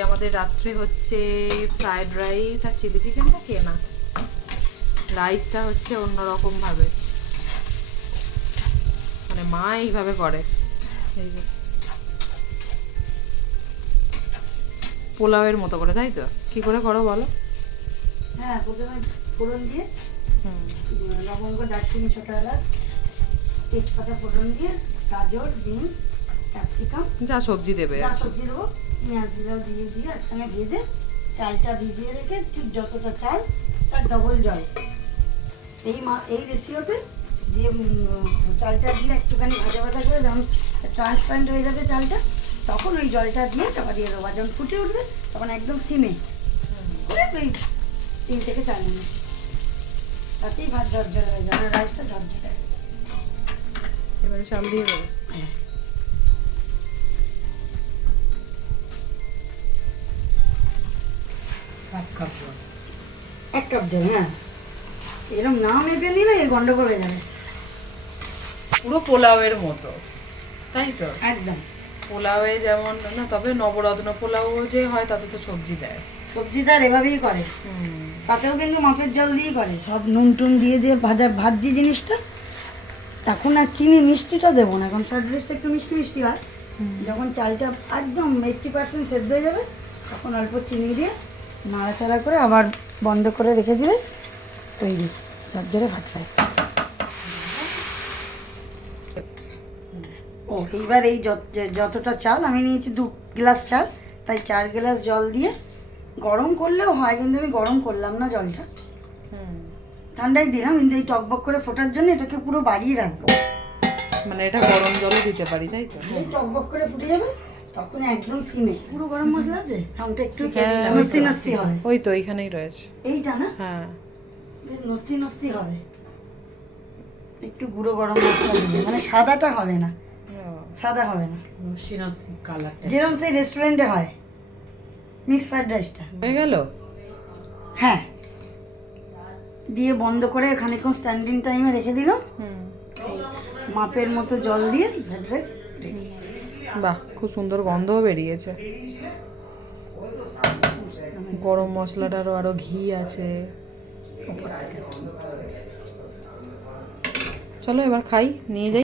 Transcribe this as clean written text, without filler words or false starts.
আমাদের রাত্রে হচ্ছে ফ্রাইড রাইস আর চিলি চিকেনটা কেনা, রাইসটা হচ্ছে অন্যরকম ভাবে, মানে মা এইভাবে করে। এই যে পোলাওয়ের মতো করে, তাই তো? কি করে করো বলো? হ্যাঁ, প্রথমে ফোড়ন দিয়ে লবঙ্গ, দারচিনি, ছোট এলাচ, তেজপাতা ফোড়ন দিয়ে গাজর, বিন, ক্যাপসিকাম, যা সবজি দেবে যা সবজি দেবো, পেঁয়াজ দিলাম, দিয়ে একসঙ্গে ভেজে চালটা ভিজিয়ে রেখে ঠিক যতটা চাল তার ডবল জল এই রেশিওতে দিয়ে চালটা দিয়ে একটুখানি ভাজা ভাজা করে যখন ট্রান্সপারেন্ট হয়ে যাবে চালটা, তখন ওই জলটা দিয়ে চাপা দিয়ে দেবো। যখন ফুটে উঠবে তখন একদম সিমে করে ওই 3 থেকে 4 মিনিট, তাতেই ভাত ঝরঝরে হয়ে যাবে, রাইসটা ঝরঝরে। এবারে চাল দিয়ে দেবো। হ্যাঁ, 1 কাপ জল। হ্যাঁ, এরকম না মেপে নিলে গন্ডগোল হয়ে যাবে। পুরো পোলাওয়ের মতো, তাই তো? একদম পোলাওয়ে যেমন না, তবে নবরত্ন পোলাও যে হয় তাতে তো সবজি দেয়। সবজিদার এভাবেই করে, তাতেও কিন্তু মাপের জল দিয়েই করে। সব নুন টুন দিয়ে যে ভাজি জিনিসটা, তখন আর চিনি মিষ্টিটা দেবো না। এখন ফ্রাইড রাইসটা একটু মিষ্টি মিষ্টি হয়। যখন চালটা একদম 80% সেদ্ধ হয়ে যাবে, তখন অল্প চিনি দিয়ে নাড়াচাড়া করে আবার বন্ধ করে রেখে দিলে তৈরি ঝরঝরে ভাত রাইস। ও এইবার এই যতটা চাল আমি নিয়েছি, 2 গ্লাস চাল, তাই 4 গ্লাস জল দিয়ে গরম করলেও হয়, কিন্তু আমি গরম করলাম না জলটা, ঠান্ডাই দিলাম। কিন্তু এই টকবক করে ফোটার জন্য এটাকে পুরো বাড়িয়ে রাখবো, মানে এটা গরম জলে দিতে পারি, তাই তো? এই টকবক করে ফুটে যাবে তখন একদম সিমে। পুরো গরম মশলা আছে, রংটা একটু হ্যাঁ, নস্তি নস্তি হবে। ওই তো এইখানেই রয়েছে। এইটা না, হ্যাঁ, বেশ নস্তি নস্তি হবে। একটু গুঁড়ো গরম মশলা দিবে, মানে সাদাটা হবে না, সাদা হবে না, যেরকম সেই রেস্টুরেন্টে হয় মিক্স ফ্রাইড রাইসটা। হয়ে গেল। হ্যাঁ, দিয়ে বন্ধ করে খানিকক্ষণ স্ট্যান্ডিং টাইমে রেখে দিলাম। মাপের মতো জল দিয়ে ফ্রাইড রাইস রেডি। বাহ, খুব সুন্দর গন্ধও বেরিয়েছে। গরম মশলাটারও আরো ঘি আছে। চলো এবার খাই, নিয়ে যাই।